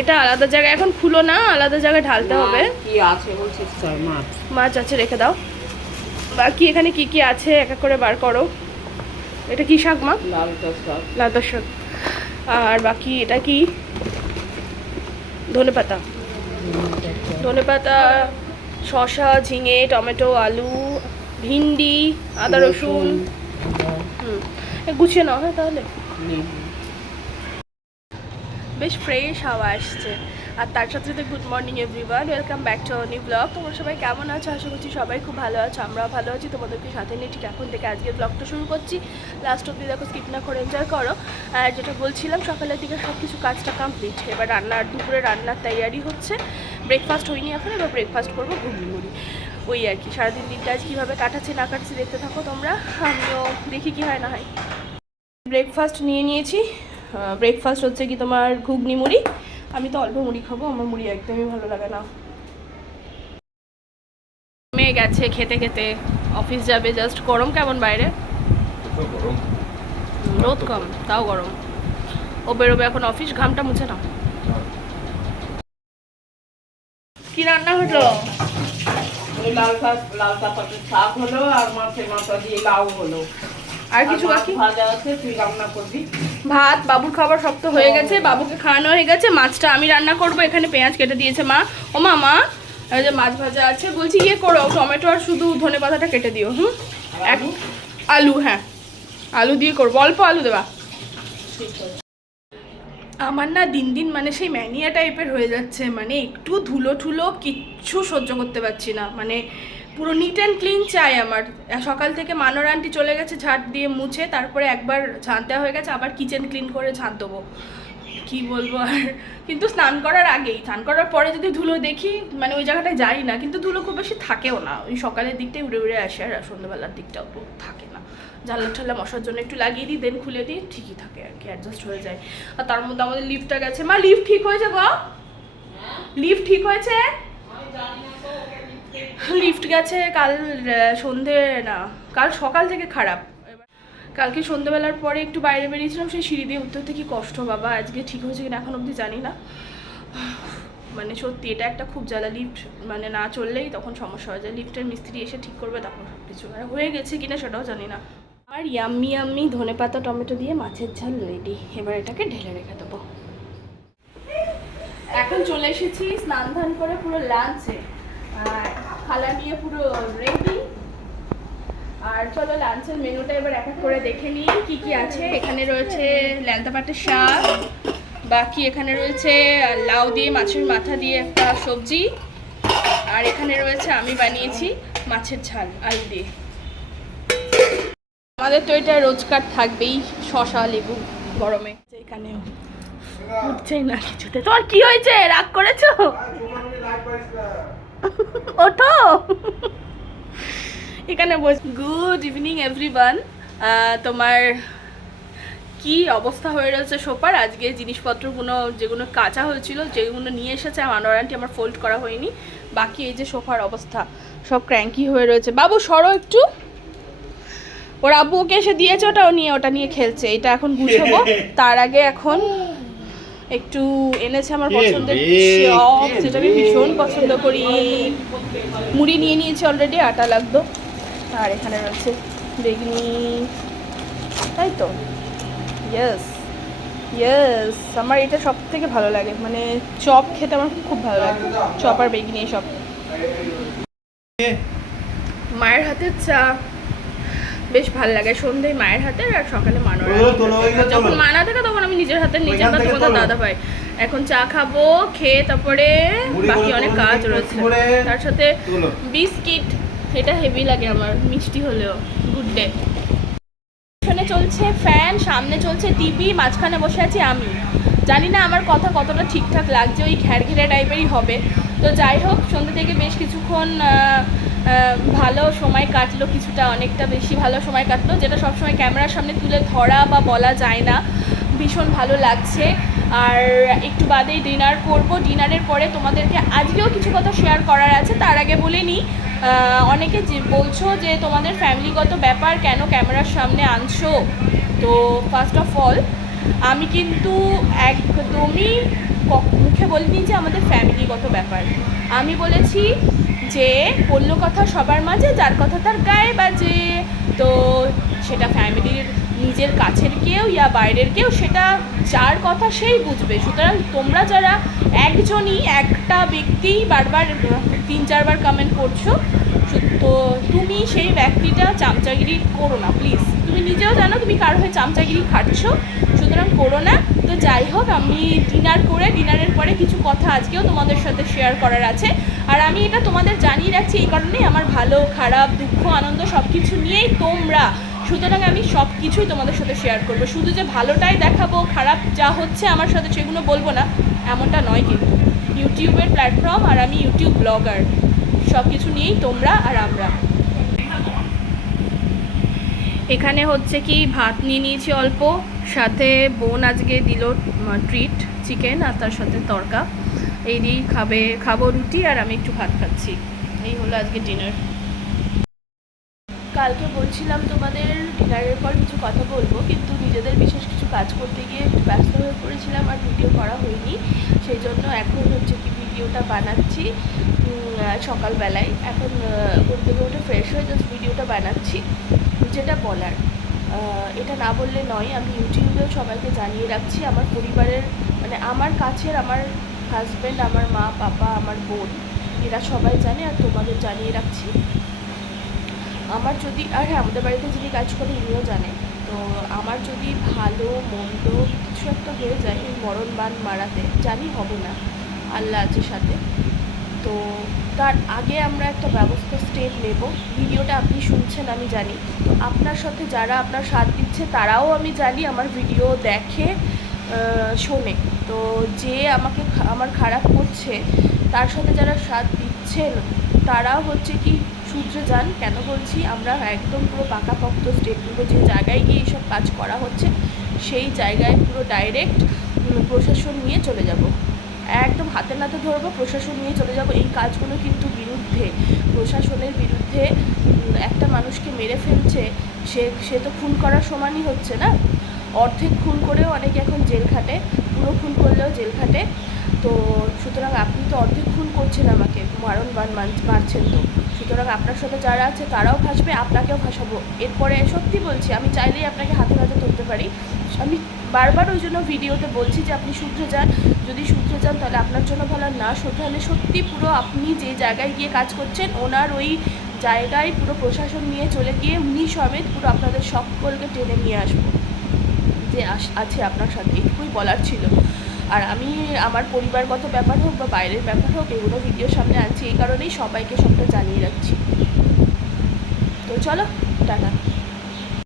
এটা আলাদা জায়গায় এখন খুলো না, আলাদা জায়গায় ঢালতে হবে। কি আছে বলছিস? মাছ মাছ আছে, রেখে দাও। বাকি এখানে কি কি আছে এক এক করে বার করো। এটা কি শাক মা? লাল শাক। আর বাকি এটা কি? ধনেপাতা। ধনেপাতা, শসা, ঝিঙে, টমেটো, আলু, ভিন্ডি, আদা রসুন। গুছিয়ে নাও। হ্যাঁ তাহলে বেশ ফ্রেশ হাওয়া আসছে। আর তার সাথে সাথে good morning everyone, welcome back to our new blog. তোমরা সবাই কেমন আছো? আশা করছি সবাই খুব ভালো আছো, আমরাও ভালো আছি। তোমাদেরকে সাথে নিয়ে ঠিক এখন থেকে আজকের ব্লগটা শুরু করছি। লাস্ট অব্দি দেখো, স্কিপ না করে এনজয় করো। আর যেটা বলছিলাম, সকালের দিকে সব কিছু কাজটা কমপ্লিট। এবার দুপুরে রান্নার তৈয়ারি হচ্ছে। ব্রেকফাস্ট হয়নি এখন, এবার ব্রেকফাস্ট করবো ঘুগনি মুড়ি। ওই আর কি, সারাদিন দিনটা আজ কীভাবে কাটাচ্ছি না কাটছি দেখতে থাকো তোমরা, আমিও দেখি কি হয় না হয়। ব্রেকফাস্ট নিয়ে নিয়েছি। ব্রেকফাস্ট হচ্ছে কি তোমার ঘুগনি মুড়ি। আমি তো অল্প মুড়ি খাবো, আমার মুড়ি একদমই ভালো লাগে না। মেয়ে গেছে খেতে খেতে, অফিস যাবে জাস্ট। গরম কেমন বাইরে? রোদ কম, তাও গরম। ও বেরোবে এখন অফিস, ঘামটা মুছে নাও। কি রান্না হলো? লাল পাতার শাক হলো, আর মাছের মাথা দিয়ে লাউ হলো। আর কিছু বাকি? ভাজা আছে, তুই রান্না করবি। ভাত বাবুর খাবার সব তো হয়ে গেছে, বাবুকে খাওয়ানো হয়ে গেছে। মাছটা আমি রান্না করব। এখানে পেঁয়াজ কেটে দিয়েছে মা। ও মা, এই যে মাছ ভাজা আছে, বলছি ইয়ে করো, টমেটো আর শুধু ধনেপাতাটা কেটে দিও। আলু, হ্যাঁ আলু দিয়ে করবো, অল্প আলু দেবা। আমার না দিন দিন মানে সেই ম্যানিয়া টাইপের হয়ে যাচ্ছে, মানে একটু ধুলো ঠুলো কিচ্ছু সহ্য করতে পারছি না। মানে পুরো নিট অ্যান্ড ক্লিন চাই আমার। সকাল থেকে মানোর আন্টি চলে গেছে ঝাঁট দিয়ে মুছে, তারপরে একবার ঝাঁট দেওয়া হয়ে গেছে, আবার কিচেন ক্লিন করে ঝাঁট দেবো। কী বলবো আর। কিন্তু স্নান করার আগেই, স্নান করার পরে যদি ধুলো দেখি, মানে ওই জায়গাটায় যাই না, কিন্তু ধুলো খুব বেশি থাকেও না। ওই সকালের দিকটাই উড়ে উড়ে আসে, আর সন্ধ্যাবেলার দিকটাও তো থাকে না। জানলা ঠাল্লা মশার জন্য একটু লাগিয়ে দিই, দেন খুলে দিই, ঠিকই থাকে আর কি, অ্যাডজাস্ট হয়ে যায়। আর তার মধ্যে আমাদের লিফটটা গেছে। মা লিফট ঠিক হয়েছে গো? লিফট ঠিক হয়েছে? লিফট গেছে কাল সন্ধে না, কাল সকাল থেকে খারাপ। কালকে সন্ধ্যেবেলার পরে একটু বাইরে বেরিয়েছিলাম, সেই সিঁড়ি দিয়ে উঠতে উঠতে কি কষ্ট বাবা। আজকে ঠিক হয়েছে কিনা এখন অবধি জানি না। মানে সত্যি এটা একটা খুব জ্বালা, লিফট মানে না চললেই তখন সমস্যা হয়ে যায়। লিফটের মিস্ত্রি এসে ঠিক করবে তখন সব কিছু। আর হয়ে গেছে কিনা সেটাও জানি না। আর ইয়াম্মি ইয়াম্মি ধনেপাতা টমেটো দিয়ে মাছের ঝাল রেডি। এবার এটাকে ঢেলে রেখে দেবো। এখন চলে এসেছি স্নান ধান করে পুরো লাঞ্চে, খালা নিয়ে পুরো রেডি। আর চলো লাঞ্চের মেনুটা এবার এক এক করে দেখে নিই কি কি আছে। এখানে রয়েছে ল্যাংটা পাটের শাক, বাকি এখানে রয়েছে লাউ দিয়ে মাছের মাথা দিয়ে একটা সবজি, আর এখানে রয়েছে আমি বানিয়েছি মাছের ঝাল আলু দিয়ে। আমাদের তো এটা রোজকার থাকবেই, শসা লেবু গরমে। এখানে উঠছেই না কিছুতে। তোমার কি হয়েছে, রাগ করেছো? ওঠো। এখানে বস। Good evening everyone. তোমার কি অবস্থা হয়ে রয়েছে সোফার? আজকে জিনিসপত্রগুলো যেগুলো কাঁচা হয়েছিল, যেগুলো নিয়ে এসেছে আমার আন্টি, আমার ফোল্ড করা হয়নি। বাকি এই যে সোফার অবস্থা, সব ক্র্যাঙ্কি হয়ে রয়েছে। বাবু সরো একটু। ওর আব্বু ওকে এসে দিয়েছে, ওটা নিয়ে খেলছে। এটা এখন গুছাবো। তার আগে এখন একটু এনেছে আমার পছন্দের চপ, যেটা আমি ভীষণ পছন্দ করি। মুড়ি নিয়ে নিয়েছি অলরেডি, আটা লাগতো। আর এখানে রয়েছে বেগুনি, তাই তো? ইয়েস আমার এটা সব থেকে ভালো লাগে, মানে চপ খেতে আমার খুব ভালো লাগে, চপ আর বেগুনি সব। মায়ের হাতের চা বেশ ভালো লাগে, সন্ধ্যায় মায়ের হাতের, আর সকালে মানোর। যখন মা না থাকে তখন আমি নিজের হাতের নিজের বা তোমাদের দাদা ভাই। এখন চা খাবো, খেয়ে তারপরে বাকি অনেক কাজ রয়েছে। তার সাথে বিস্কিট, এটা হেভি লাগে আমার, মিষ্টি হলেও। Good day. পিছনে চলছে ফ্যান, সামনে চলছে টিভি, মাঝখানে বসে আছি আমি। জানি না আমার কথা কতটা ঠিকঠাক লাগছে, ওই ঘ্যাড়ঘেড়ে টাইপেরই হবে। তো যাই হোক, সন্ধ্যে থেকে বেশ কিছুক্ষণ ভালো সময় কাটলো, কিছুটা অনেকটা বেশি ভালো সময় কাটলো, যেটা সবসময় ক্যামেরার সামনে তুলে ধরা বা বলা যায় না। ভীষণ ভালো লাগছে। আর একটু বাদেই ডিনার করব। ডিনারের পরে তোমাদেরকে আজকেও কিছু কথা শেয়ার করার আছে। তার আগে বলে নিই, অনেকে বলছো যে তোমাদের ফ্যামিলিগত ব্যাপার কেন ক্যামেরার সামনে আনছো। তো ফার্স্ট অফ অল আমি কিন্তু একদমই মুখে বলিনি যে আমাদের ফ্যামিলিগত ব্যাপার। আমি বলেছি যে বলল কথা সবার মাঝে, যার কথা তার গায়ে বাজে। তো সেটা ফ্যামিলির নিজের কাছের কেউ ইয়া বাইরের কেউ, সেটা যার কথা সেই বুঝবে। সুতরাং তোমরা যারা একজনই একটা ব্যক্তিই বারবার 3-4বার কমেন্ট করছো, তো তুমি সেই ব্যক্তিটা চামচাগিরি করো না প্লিজ। তুমি নিজেও জানো তুমি কার হয়ে চামচাগিরি খাচ্ছ, সুতরাং করো না। তো যাই হোক, আমি ডিনারের পরে কিছু কথা আজকেও তোমাদের সাথে শেয়ার করার আছে। আর আমি এটা তোমাদের জানিয়ে রাখছি এই কারণেই, আমার ভালো খারাপ দুঃখ আনন্দ সব কিছু নিয়েই তোমরা, সুতরাং আমি সব কিছুই তোমাদের সাথে শেয়ার করবো। শুধু যে ভালোটাই দেখাবো, খারাপ যা হচ্ছে আমার সাথে সেগুলো বলবো না, এমনটা নয়। কিন্তু ইউটিউবের প্ল্যাটফর্ম আর আমি ইউটিউব ব্লগার, সব কিছু নিয়েই তোমরা আর আমরা। এখানে হচ্ছে কি ভাত নিয়ে নিয়েছি অল্প, সাথে বোন আজকে দিল ট্রিট চিকেন, আর তার সাথে তরকা। এই দিয়েই খাবো রুটি, আর আমি একটু ভাত খাচ্ছি। এই হলো আজকে ডিনার। কালকে বলছিলাম তোমাদের ডিনারের পর কিছু কথা বলবো, কিন্তু নিজেদের বিশেষ কিছু কাজ করতে গিয়ে একটু ব্যস্ত হয়ে পড়েছিলাম আর ভিডিও করা হয়নি। সেই জন্য এখন হচ্ছে কি ভিডিওটা বানাচ্ছি সকালবেলায়। এখন ঘুম থেকে উঠে ফ্রেশ হয়ে জাস্ট ভিডিওটা বানাচ্ছি। যেটা বলার, এটা না বললে নয়, আমি ইউটিউবেও সবাইকে জানিয়ে রাখছি, আমার পরিবারের মানে আমার কাছের, আমার হাজব্যান্ড, আমার মা, পাপা, আমার বোন, এরা সবাই জানে, আর তোমাদের জানিয়ে রাখছি। আমার যদি, আর হ্যাঁ, আমাদের বাড়িতে যিনি কাজ করে উনিও জানে, তো আমার যদি ভালো মন্দ কিছু একটা হয়ে যায় এই মরণ বান মারাতে, জানি হবে না, আল্লাহ আছে সাথে। তো তার আগে আমরা একটা ব্যবস্থা স্টেপ নেব। ভিডিওটা আপনি শুনছেন আমি জানি, তো আপনার সাথে যারা আপনার সাথ দিচ্ছে তারাও আমি জানি, আমার ভিডিও দেখে শোনে। তো যে আমাকে আমার খারাপ করছে তার সাথে যারা সাথ দিচ্ছেন তারাও হচ্ছে কি শুধরে যান। কেন বলছি, আমরা একদম পুরো পাকাপোক্ত স্টেপ নেব। যে জায়গায় গিয়ে এইসব কাজ করা হচ্ছে সেই জায়গায় পুরো ডাইরেক্ট প্রশাসন নিয়ে চলে যাব, একদম হাতে নাতে ধরবো, প্রশাসন নিয়ে চলে যাব। এই কাজগুলো কিন্তু বিরুদ্ধে, প্রশাসনের বিরুদ্ধে। একটা মানুষকে মেরে ফেলছে, সে তো খুন করার সমানই হচ্ছে না। অর্ধেক খুন করেও অনেকে এখন জেল খাটে, পুরো খুন করলেও জেল খাটে। তো সুতরাং আপনি তো অর্ধেক খুন করছেন, আমাকে মারণ বান মারছেন। তো সুতরাং আপনার সাথে যারা আছে তারাও ফাঁসবে, আপনাকেও ফাঁসাবো। এরপরে সত্যি বলছি, আমি চাইলেই আপনাকে হাতে নাতে ধরতে পারি। আমি বারবার ওই জন্য ভিডিওতে বলছি যে আপনি শুধরে যান। যদি শুধরে যান তাহলে আপনার জন্য ভালো, না শুধরালে সত্যি পুরো আপনি যে জায়গায় গিয়ে কাজ করছেন ওনার ওই জায়গায় পুরো প্রশাসন নিয়ে চলে গিয়ে উনি সমেত পুরো আপনাদের সকলকে টেনে নিয়ে আসবো যে আছে আপনার সাথে। এইটুকুই বলার ছিল। আর আমি আমার পরিবারগত ব্যাপার হোক বা বাইরের ব্যাপার হোক, এগুলো ভিডিওর সামনে আনছি এই কারণেই, সবাইকে সবটা জানিয়ে রাখছি। তো চলো, টাটা।